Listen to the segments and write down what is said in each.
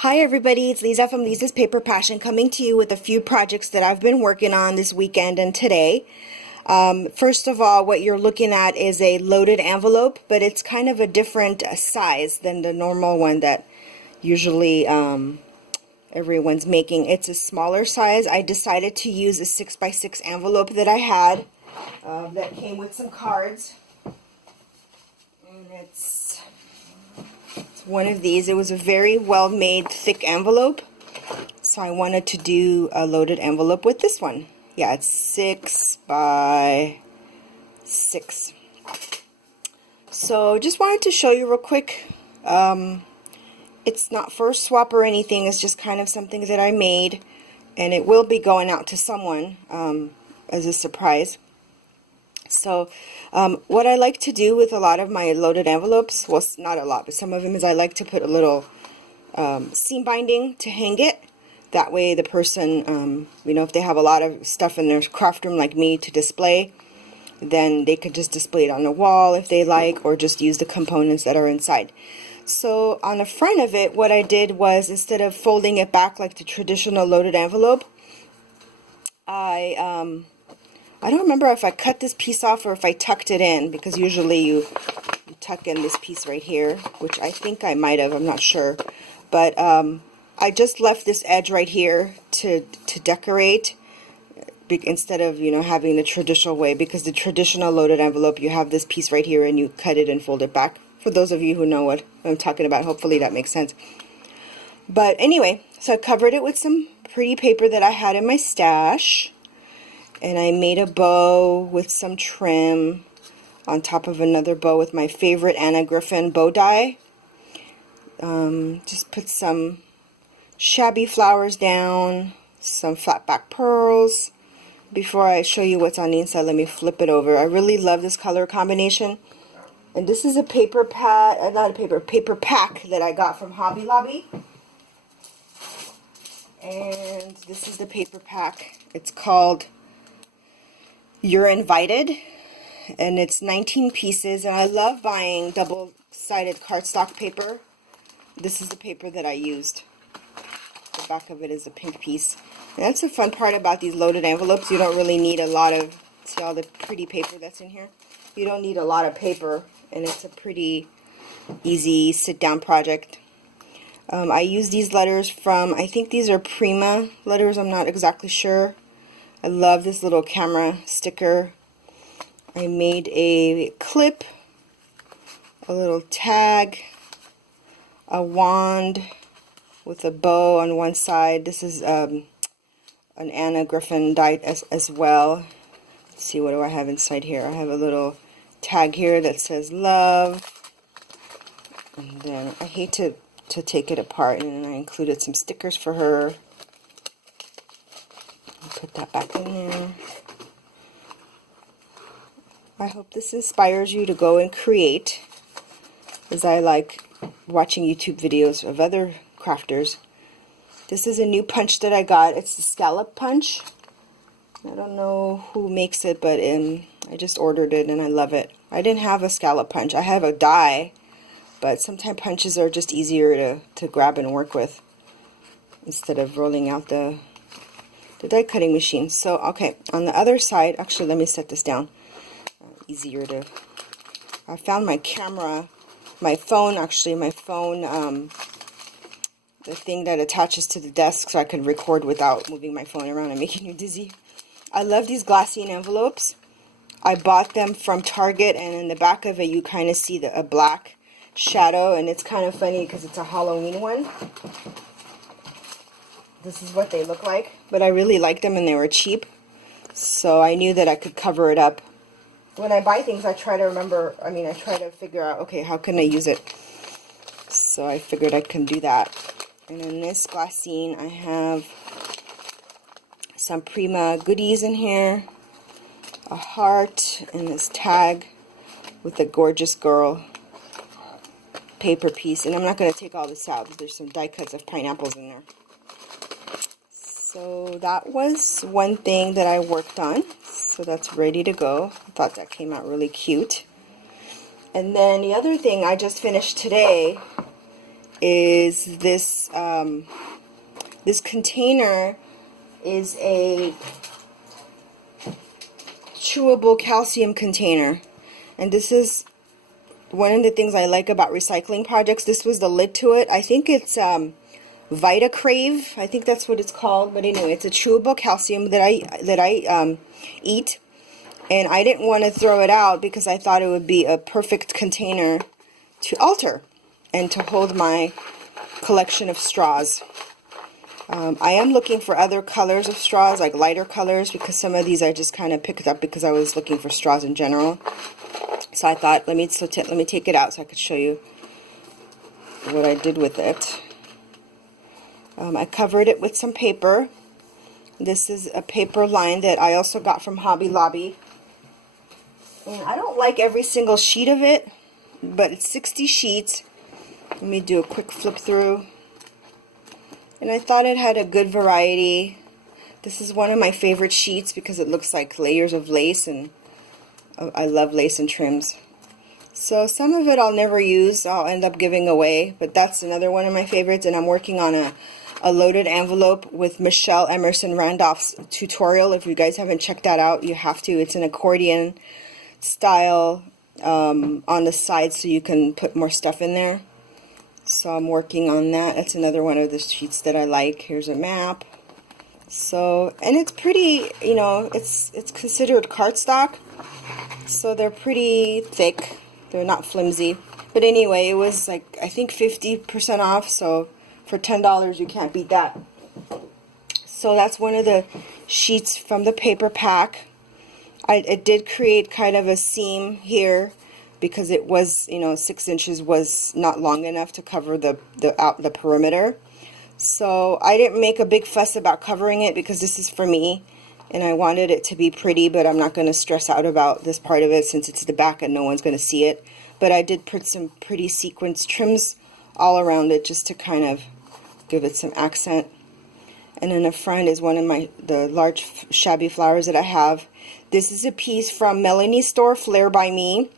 Hi everybody, it's Lisa from Lisa's Paper Passion coming to you with a few projects that I've been working on this weekend and today. First of all, what you're looking at is a loaded envelope, but it's kind of a different size than the normal one that usually everyone's making. It's a smaller size. I decided to use a 6x6 envelope that I had that came with some cards. And it's one of these. It was a very well made thick envelope, so I wanted to do a loaded envelope with this one. Yeah, it's 6x6. So just wanted to show you real quick. It's not for a swap or anything, it's just kind of something that I made, and it will be going out to someone as a surprise. So what I like to do with a lot of my loaded envelopes, well, not a lot, but some of them, is I like to put a little seam binding to hang it. That way the person, if they have a lot of stuff in their craft room like me to display, then they could just display it on the wall if they like, or just use the components that are inside. So on the front of it, what I did was, instead of folding it back like the traditional loaded envelope, I don't remember if I cut this piece off or if I tucked it in, because usually you tuck in this piece right here, which I think I might have, I'm not sure. But I just left this edge right here to decorate, instead of, having the traditional way, because the traditional loaded envelope, you have this piece right here and you cut it and fold it back. For those of you who know what I'm talking about, hopefully that makes sense. But anyway, so I covered it with some pretty paper that I had in my stash. And I made a bow with some trim on top of another bow with my favorite Anna Griffin bow die. Just put some shabby flowers down, some flat back pearls. Before I show you what's on the inside, let me flip it over. I really love this color combination. And this is a paper pack that I got from Hobby Lobby. And this is the paper pack. It's called You're Invited, and it's 19 pieces, and I love buying double-sided cardstock paper. This is the paper that I used. The back of it is a pink piece. And that's the fun part about these loaded envelopes. You don't really need a lot of, see all the pretty paper that's in here? You don't need a lot of paper, and it's a pretty easy sit-down project. I use these letters from, I think these are Prima letters, I'm not exactly sure. I love this little camera sticker. I made a clip, a little tag, a wand with a bow on one side. This is an Anna Griffin die as well. Let's see, what do I have inside here? I have a little tag here that says love. And then I hate to take it apart, and then I included some stickers for her. Put that back in there. I hope this inspires you to go and create, as I like watching YouTube videos of other crafters. This is a new punch that I got. It's the scallop punch. I don't know who makes it, but I just ordered it and I love it. I didn't have a scallop punch. I have a die, but sometimes punches are just easier to grab and work with instead of rolling out the die cutting machine. So okay, on the other side, actually let me set this down. I found my camera, my phone, the thing that attaches to the desk, so I can record without moving my phone around and making you dizzy. I love these glassine envelopes. I bought them from Target, and in the back of it you kind of see a black shadow, and it's kind of funny because it's a Halloween one. This is what they look like, but I really liked them and they were cheap, so I knew that I could cover it up. When I buy things, I try to figure out, okay, how can I use it? So I figured I can do that. And in this glassine, I have some Prima goodies in here, a heart, and this tag with a gorgeous girl paper piece. And I'm not going to take all this out. There's some die cuts of pineapples in there. So that was one thing that I worked on. So that's ready to go. I thought that came out really cute. And then the other thing I just finished today is this, this container is a chewable calcium container, and this is one of the things I like about recycling projects. This was the lid to it. I think it's Vita Crave, I think that's what it's called, but anyway, it's a chewable calcium that I eat, and I didn't want to throw it out because I thought it would be a perfect container to alter and to hold my collection of straws. I am looking for other colors of straws, like lighter colors, because some of these I just kind of picked up because I was looking for straws in general. So I thought, let me take it out so I could show you what I did with it. I covered it with some paper. This is a paper line that I also got from Hobby Lobby. And I don't like every single sheet of it, but it's 60 sheets. Let me do a quick flip through. And I thought it had a good variety. This is one of my favorite sheets because it looks like layers of lace, and I love lace and trims. So some of it I'll never use, I'll end up giving away, but that's another one of my favorites. And I'm working on a loaded envelope with Michelle Emerson Randolph's tutorial. If you guys haven't checked that out, you have to. It's an accordion style on the side so you can put more stuff in there. So I'm working on that. That's another one of the sheets that I like. Here's a map. So, and it's pretty, you know, it's considered cardstock, so they're pretty thick. They're not flimsy. But anyway, it was like, I think 50% off, so for $10 you can't beat that. So that's one of the sheets from the paper pack. It did create kind of a seam here because it was, you know, 6 inches was not long enough to cover the perimeter. So I didn't make a big fuss about covering it because this is for me, and I wanted it to be pretty, but I'm not going to stress out about this part of it since it's the back and no one's going to see it. But I did put some pretty sequence trims all around it just to kind of give it some accent. And then the front is one of the large shabby flowers that I have. This is a piece from Melanie's store, Flair by Me,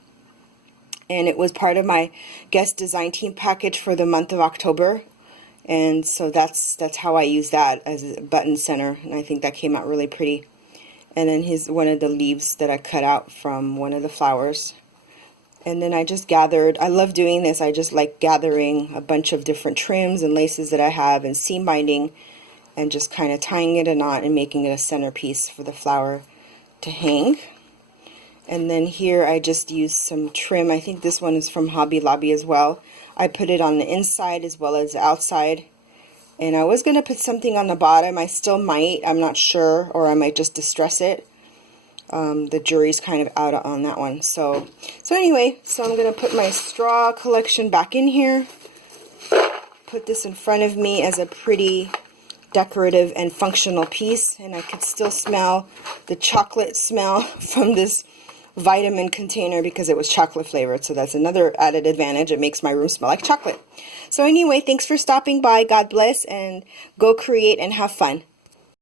and it was part of my guest design team package for the month of October. And so that's how I use that as a button center, and I think that came out really pretty. And then here's one of the leaves that I cut out from one of the flowers. And then I just gathered, I love doing this, I just like gathering a bunch of different trims and laces that I have and seam binding and just kind of tying it a knot and making it a centerpiece for the flower to hang. And then here I just used some trim. I think this one is from Hobby Lobby as well. I put it on the inside as well as the outside. And I was going to put something on the bottom. I still might. I'm not sure. Or I might just distress it. The jury's kind of out on that one. So anyway, so I'm going to put my straw collection back in here. Put this in front of me as a pretty decorative and functional piece. And I could still smell the chocolate smell from this vitamin container because it was chocolate flavored, so that's another added advantage. It makes my room smell like chocolate. So anyway, thanks for stopping by. God bless, and go create and have fun.